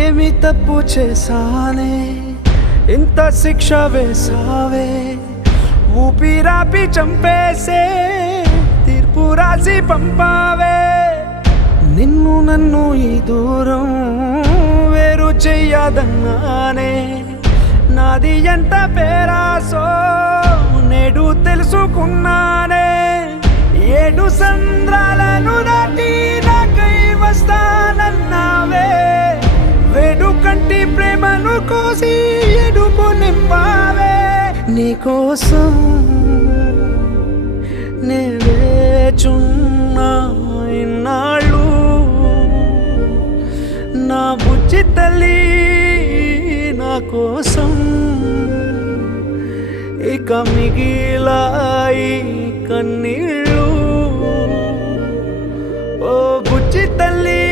ఏమి తప్పు చేశానే ఇంత శిక్ష వేసావే ఊపిరాపి చంపేసే తీర్పు రాసి పంపావే నిన్ను నన్ను ఈ దూరం వేరు చెయ్యదన్నానే నాది ఎంత పేరాసో నేడు తెలుసుకున్నానే 7 సంద్రాలను దాటి నాకై వస్తానన్నావే వేడుకంటి ప్రేమను కోసి ఎడుపు నింపావే నీకోసం నే వేచున్నా ఇన్నాళ్ళు నా బుజ్జి తల్లి నా కోసం ఇక మిగిలాయి కన్నీళ్ళు ఓ బుజ్జి తల్లి